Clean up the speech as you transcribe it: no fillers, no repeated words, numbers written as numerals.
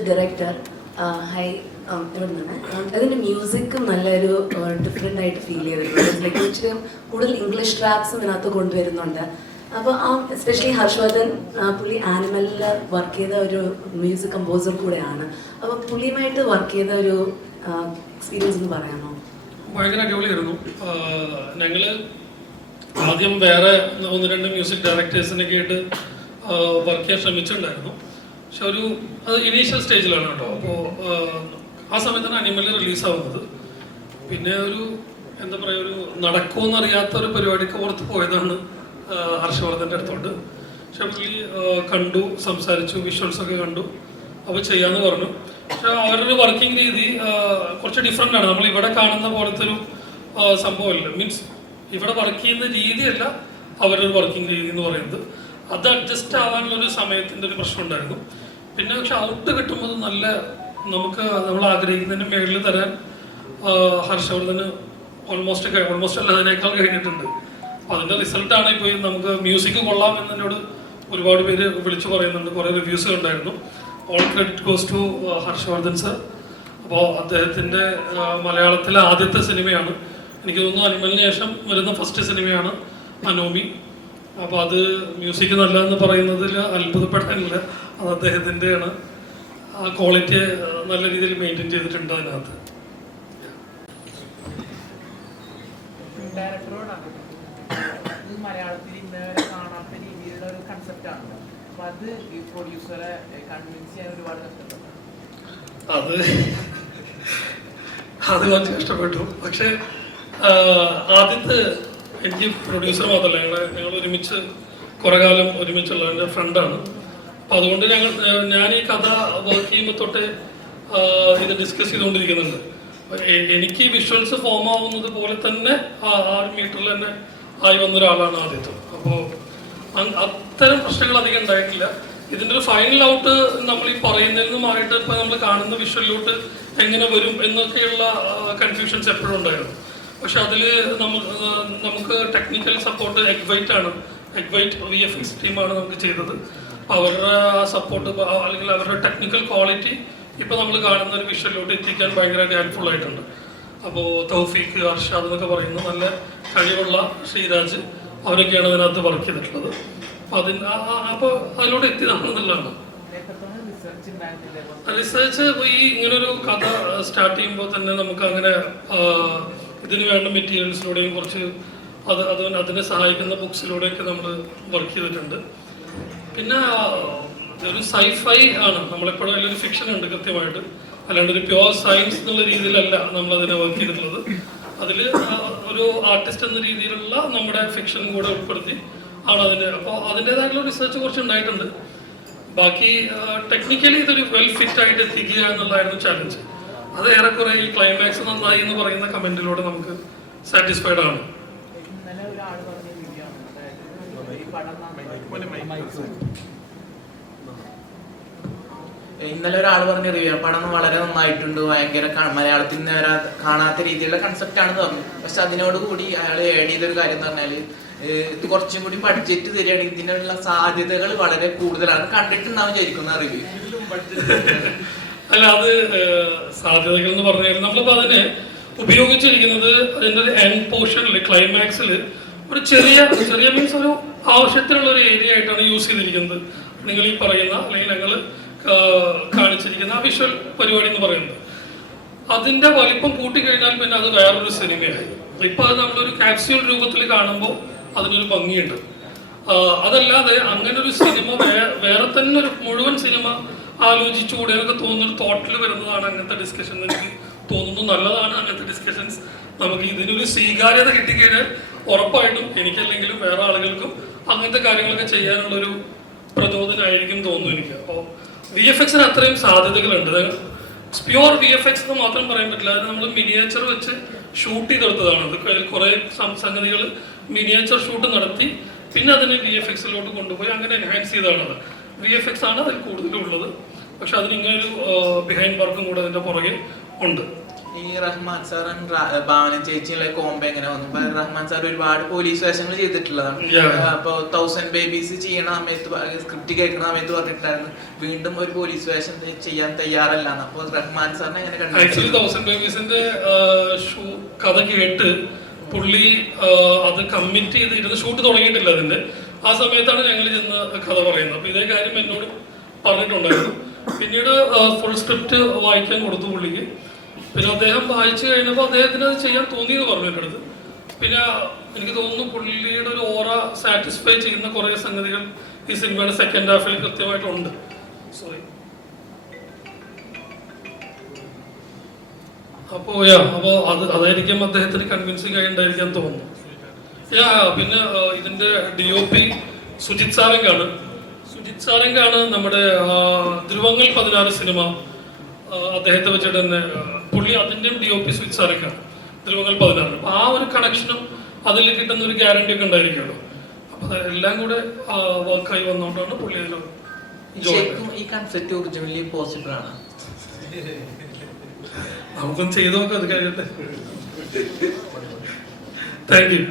The director. High, ഇവിടെ നിന്നാണ്. അതിൻ്റെ മ്യൂസിക്കും നല്ലൊരു ഡിഫറെൻ്റ് ആയിട്ട് ഫീൽ ചെയ്തിട്ടുണ്ട്. ലൈക്ക് ഇച്ചിരി കൂടുതൽ ഇംഗ്ലീഷ് റാപ്സും ഇതിനകത്ത് കൊണ്ടുവരുന്നുണ്ട്. അപ്പോൾ എസ്പെഷ്യലി ഹർഷവർദ്ധൻ പുള്ളി ആനിമലിൽ വർക്ക് ചെയ്ത ഒരു മ്യൂസിക് കമ്പോസർ കൂടെയാണ്. അപ്പോൾ പുള്ളിയുമായിട്ട് വർക്ക് ചെയ്ത ഒരു എക്സ്പീരിയൻസ് എന്ന് പറയാമോ? ഭയങ്കര അടിപൊളിയായിരുന്നു. ഞങ്ങൾ ആദ്യം വേറെ 1-2 മ്യൂസിക് ഡയറക്ടേഴ്സിനൊക്കെ ആയിട്ട് വർക്ക് ചെയ്യാൻ ശ്രമിച്ചിട്ടുണ്ടായിരുന്നു. പക്ഷെ അത് ഇനീഷ്യൽ സ്റ്റേജിലാണ് കേട്ടോ. അപ്പോൾ ആ സമയത്താണ് അനിമൽ റിലീസാവുന്നത്. പിന്നെ എന്താ പറയുക, ഒരു നടക്കുമെന്നറിയാത്ത ഒരു പരിപാടിക്ക് പുറത്ത് പോയതാണ് ഹർഷവർദ്ധൻ്റെ അടുത്തോട്ട്. പക്ഷെ പുള്ളി കണ്ടു, സംസാരിച്ചു, വിഷ്വൽസൊക്കെ കണ്ടു, അപ്പോൾ ചെയ്യാമെന്ന് പറഞ്ഞു. പക്ഷെ അവരുടെ വർക്കിംഗ് രീതി കുറച്ച് ഡിഫറെൻ്റ് ആണ്. നമ്മൾ ഇവിടെ കാണുന്ന പോലത്തെ ഒരു സംഭവമല്ല. മീൻസ് ഇവിടെ വർക്ക് ചെയ്യുന്ന രീതിയല്ല അവരുടെ വർക്കിംഗ് രീതി എന്ന് പറയുന്നത്. അത് അഡ്ജസ്റ്റ് ആവാനുള്ളൊരു സമയത്തിൻ്റെ ഒരു പ്രശ്നം ഉണ്ടായിരുന്നു. പിന്നെ പക്ഷെ ഔട്ട് കിട്ടുമ്പോൾ നമ്മൾ ആഗ്രഹിക്കുന്നതിന് മേളിൽ തരാൻ ഹർഷവർദ്ധന് ഓൾമോസ്റ്റ് അല്ല അതിനേക്കാൾ കഴിഞ്ഞിട്ടുണ്ട്. അപ്പോൾ അതിൻ്റെ റിസൾട്ടാണ് ഇപ്പോൾ നമുക്ക് മ്യൂസിക് കൊള്ളാം എന്നതിനോട് ഒരുപാട് പേര് വിളിച്ചു പറയുന്നുണ്ട്. കുറേ റിവ്യൂസ് ഉണ്ടായിരുന്നു. All credit goes to Harshavardhan sir. അപ്പോൾ അദ്ദേഹത്തിൻ്റെ മലയാളത്തിലെ ആദ്യത്തെ സിനിമയാണ്, എനിക്ക് തോന്നുന്നു അനിമലിന് ശേഷം വരുന്ന ഫസ്റ്റ് സിനിമയാണ് അനോമി. അപ്പോൾ അത് മ്യൂസിക് നല്ലതെന്ന് പറയുന്നതിൽ അത്ഭുതപ്പെടാനില്ല. അത് അദ്ദേഹത്തിൻ്റെയാണ്. ആ ക്വാളിറ്റിയെ നല്ല രീതിയിൽ മെയിൻറ്റെയിൻ ചെയ്തിട്ടുണ്ട് അതിനകത്ത്. ഡയറക്ടറോടാണ് ഇത് മലയാളത്തിൽ ഇന്നവരെ കാണാത്ത രീതിയിലുള്ള ഒരു കൺസെപ്റ്റാണ്. അപ്പൊ അത് ഈ പ്രൊഡ്യൂസറെ കൺവിൻസ് ചെയ്യാൻ ഒരുപാട് കഷ്ടപ്പെട്ടു. അത് കുറച്ച് കഷ്ടപ്പെട്ടു. പക്ഷെ ആദ്യത്തെ എനിക്ക് പ്രൊഡ്യൂസർ മാത്രമല്ല, ഞങ്ങൾ ഒരുമിച്ച് കുറെ കാലം ഒരുമിച്ചുള്ള എൻ്റെ ഫ്രണ്ടാണ്. അപ്പം അതുകൊണ്ട് ഞാൻ ഈ കഥ വർക്ക് ചെയ്യുമ്പോൾ തൊട്ടേ ഇത് ഡിസ്കസ് ചെയ്തുകൊണ്ടിരിക്കുന്നുണ്ട്. എനിക്ക് വിഷ്വൽസ് ഫോം ആവുന്നത് പോലെ തന്നെ ആ മീറ്ററിൽ തന്നെ ആയി വന്ന ഒരാളാണ് ആദ്യത്തെ. അപ്പോൾ അത്തരം പ്രശ്നങ്ങൾ അധികം ഉണ്ടായിട്ടില്ല. ഇതിൻ്റെ ഒരു ഫൈനൽ ഔട്ട് നമ്മൾ ഈ പറയുന്നതിൽ നിന്നുമായിട്ട് ഇപ്പം നമ്മൾ കാണുന്ന വിഷ്വലിലോട്ട് എങ്ങനെ വരും എന്നൊക്കെയുള്ള കൺഫ്യൂഷൻസ് എപ്പോഴും ഉണ്ടായിരുന്നു. പക്ഷെ അതിൽ നമുക്ക് ടെക്നിക്കൽ സപ്പോർട്ട് എഗ്വൈറ്റ് ആണ്. എഗ്വൈറ്റ് VFX ടീമാണ് നമുക്ക് ചെയ്തത്. അവരുടെ സപ്പോർട്ട് അല്ലെങ്കിൽ അവരുടെ ടെക്നിക്കൽ ക്വാളിറ്റി ഇപ്പോൾ നമ്മൾ കാണുന്ന ഒരു വിഷ്വലിലോട്ട് എത്തിക്കാൻ ഭയങ്കരമായിട്ട് ഹെൽപ്ഫുൾ ആയിട്ടുണ്ട്. അപ്പോൾ തൗഫീഖ്, അർഷാദ് എന്നൊക്കെ പറയുന്ന നല്ല കഴിവുള്ള ശ്രീരാജ് അവരൊക്കെയാണ് അതിനകത്ത് വർക്ക് ചെയ്തിട്ടുള്ളത്. അപ്പോൾ അതിലൂടെ എത്തിയതാണെന്നുള്ളതാണ്. റിസർച്ച് ഇങ്ങനൊരു കഥ സ്റ്റാർട്ട് ചെയ്യുമ്പോൾ തന്നെ നമുക്ക് അങ്ങനെ ഇതിന് വേണ്ട മെറ്റീരിയൽസിലൂടെയും കുറച്ച് അതിനെ സഹായിക്കുന്ന ബുക്സിലൂടെയൊക്കെ നമ്മൾ വർക്ക് ചെയ്തിട്ടുണ്ട്. പിന്നെ ഒരു സൈഫൈ ആണ്, നമ്മളെപ്പോഴും അതിലൊരു ഫിക്ഷൻ ഉണ്ട് കൃത്യമായിട്ട്, അല്ലാണ്ട് ഒരു പ്യുവർ സയൻസ് എന്നുള്ള രീതിയിലല്ല നമ്മളതിനെ വർക്ക് ചെയ്തിട്ടുള്ളത്. അതിൽ ഒരു ആർട്ടിസ്റ്റ് എന്ന രീതിയിലുള്ള നമ്മുടെ ഫിക്ഷനും കൂടെ ഉൾപ്പെടുത്തി ആണ് അതിന്. അപ്പോൾ അതിൻ്റെതായിട്ടുള്ള റിസർച്ച് കുറച്ച് ഉണ്ടായിട്ടുണ്ട്. ബാക്കി ടെക്നിക്കലി ഇതൊരു വെൽ ഫിറ്റ് ആയിട്ട് എത്തിക്കുക എന്നുള്ളതായിരുന്നു ചാലഞ്ച്. അത് ഏറെക്കുറെ ഈ ക്ലൈമാക്സ് നന്നായി എന്ന് പറയുന്ന കമന്റിലൂടെ നമുക്ക് സാറ്റിസ്ഫൈഡ് ആണ്. ഇന്നലെ ഒരാൾ പറഞ്ഞ റിവ്യൂ പടം വളരെ നന്നായിട്ടുണ്ട്, ഭയങ്കര മലയാളത്തിൽ നിന്ന് കാണാത്ത രീതിയിലുള്ള കൺസെപ്റ്റ് ആണെന്ന് പറഞ്ഞു. പക്ഷെ അതിനോട് കൂടി അയാൾ ഏഡ് ചെയ്തൊരു കാര്യം എന്ന് പറഞ്ഞാൽ ഇത് കുറച്ചും കൂടി ബഡ്ജറ്റ് തരികയാണെങ്കിൽ ഇതിനുള്ള സാധ്യതകൾ വളരെ കൂടുതലാണ്. കണ്ടിട്ടുണ്ടാവും വിചാരിക്കുന്ന റിവ്യൂ. അല്ല, അത് സാധ്യതകൾ എന്ന് പറഞ്ഞാൽ നമ്മളിപ്പോൾ അതിനെ ഉപയോഗിച്ചിരിക്കുന്നത് അതിൻ്റെ ഒരു എൻഡ് പോർഷനിൽ ക്ലൈമാക്സിൽ ഒരു ചെറിയ മീൻസ് ഒരു ആവശ്യത്തിനുള്ള ഒരു ഏരിയ ആയിട്ടാണ് യൂസ് ചെയ്തിരിക്കുന്നത്. നിങ്ങൾ ഈ പറയുന്ന അല്ലെങ്കിൽ ഞങ്ങൾ കാണിച്ചിരിക്കുന്ന ആ വിഷ്വൽ പരിപാടി എന്ന് പറയുന്നത് അതിൻ്റെ വലിപ്പം കൂട്ടിക്കഴിഞ്ഞാൽ പിന്നെ അത് വേറൊരു സിനിമയായി. ഇപ്പം അത് നമ്മളൊരു ക്യാപ്സ്യൂൾ രൂപത്തിൽ കാണുമ്പോൾ അതിനൊരു ഭംഗിയുണ്ട്. അതല്ലാതെ അങ്ങനെ ഒരു സിനിമ വേറെ തന്നെ ഒരു മുഴുവൻ സിനിമ ആലോചിച്ചുകൂടെ എന്നൊക്കെ തോന്നുന്നൊരു തോട്ടിൽ വരുന്നതാണ് അങ്ങനത്തെ ഡിസ്കഷൻ. എനിക്ക് തോന്നുന്നു നല്ലതാണ് അങ്ങനത്തെ ഡിസ്കഷൻസ്. നമുക്ക് ഇതിനൊരു സ്വീകാര്യത കിട്ടിക്കഴിഞ്ഞാൽ ഉറപ്പായിട്ടും എനിക്കല്ലെങ്കിലും വേറെ ആളുകൾക്കും അങ്ങനത്തെ കാര്യങ്ങളൊക്കെ ചെയ്യാനുള്ളൊരു പ്രചോദനമായിരിക്കും തോന്നുന്നു എനിക്ക്. അപ്പോൾ VFXന് അത്രയും സാധ്യതകളുണ്ട്. പ്യുവർ VFX എന്ന് മാത്രം പറയാൻ പറ്റില്ല. അത് നമ്മൾ മിനിയേച്ചർ വെച്ച് ഷൂട്ട് ചെയ്തെടുത്തതാണ്. അത് കുറേ സംഗതികൾ മിനിയേച്ചർ ഷൂട്ട് നടത്തി പിന്നെ അതിനെ VFXലോട്ട് കൊണ്ടുപോയി അങ്ങനെ എൻഹാൻസ് ചെയ്തതാണ്. VFX ആണ് അതിൽ കൂടുതലുള്ളത്. പക്ഷെ അതിനിങ്ങനൊരു ബിഹൈൻഡ് വർക്കും കൂടെ അതിൻ്റെ പുറകെ ഉണ്ട്. ഈ റഹ്മാൻ സാറും ഭാവന ചേച്ചിയുള്ള കോംബോ എങ്ങനെ വന്നു? ഇപ്പൊ റഹ്മാൻ സാർ ഒരുപാട് പോലീസ് വേഷങ്ങൾ ചെയ്തിട്ടുള്ളതാണ്. അപ്പൊ 1000 ബേബീസ് ചെയ്യണ സമയത്ത് സ്ക്രിപ്റ്റ് കേൾക്കുന്ന സമയത്ത് പറഞ്ഞിട്ടുണ്ടായിരുന്നു വീണ്ടും ഒരു പോലീസ് വേഷം ചെയ്യാൻ തയ്യാറല്ലാന്ന്. അപ്പൊ റഹ്മാൻ സാറിനെ എങ്ങനെ കണ്ടു? ആക്ച്വലി 1000 ബേബീസിന്റെ കഥ കേട്ട് പുള്ളി അത് കമ്മിറ്റ് ചെയ്തിരുന്ന് ഷൂട്ട് തുടങ്ങിയിട്ടില്ല അതിന്റെ. ആ സമയത്താണ് ഞങ്ങൾ ചെന്ന് കഥ പറയുന്നത്. അപ്പൊ ഇതേ കാര്യം എന്നോട് പറഞ്ഞിട്ടുണ്ടായിരുന്നു. പിന്നീട് ഫുൾ സ്ക്രിപ്റ്റ് വായിക്കാൻ കൊടുത്തു പുള്ളിക്ക്. പിന്നെ അദ്ദേഹം വായിച്ചു കഴിഞ്ഞപ്പോൾ അദ്ദേഹത്തിന് അത് ചെയ്യാൻ തോന്നിയെന്ന് പറഞ്ഞു എൻ്റെ അടുത്ത്. പിന്നെ എനിക്ക് തോന്നുന്നു പുള്ളിയുടെ ഒരു ഓറ സാറ്റിസ്ഫൈ ചെയ്യുന്ന കുറേ സംഗതികൾ ഈ സിനിമയുടെ സെക്കൻഡ് ഹാഫിൽ കൃത്യമായിട്ടുണ്ട്. സോറി. അപ്പോൾ അതായിരിക്കും അദ്ദേഹത്തിന് കൺവിൻസിങ് ആയി ഉണ്ടായിരിക്കാൻ തോന്നുന്നു. പിന്നെ ഇതിന്റെ DOP സുജിത് സാരംഗാണ്. സുജിത് സാരംഗാണ് നമ്മുടെ ധ്രുവങ്ങൾ 16 സിനിമ അദ്ദേഹത്തെ വെച്ചിട്ട് തന്നെ പുള്ളി അതിൻ്റെയും DOP സുജിത് സാരംഗാണ് ധ്രുവങ്ങൾ 16. അപ്പൊ ആ ഒരു കണക്ഷനും അതിൽ കിട്ടുന്ന ഒരു ഗ്യാരണ്ടി ഒക്കെ ഉണ്ടായിരിക്കുമല്ലോ. അപ്പൊ എല്ലാം കൂടെ വർക്കായി വന്നുകൊണ്ടാണ് പുള്ളി അതിൽ ഈ കൺസെപ്റ്റ് ഒറിജിനലി പോസിബിൾ ആണ്. നമുക്കൊന്ന് ചെയ്തു നോക്കാം, അത് കഴിയട്ടെ. Thank you.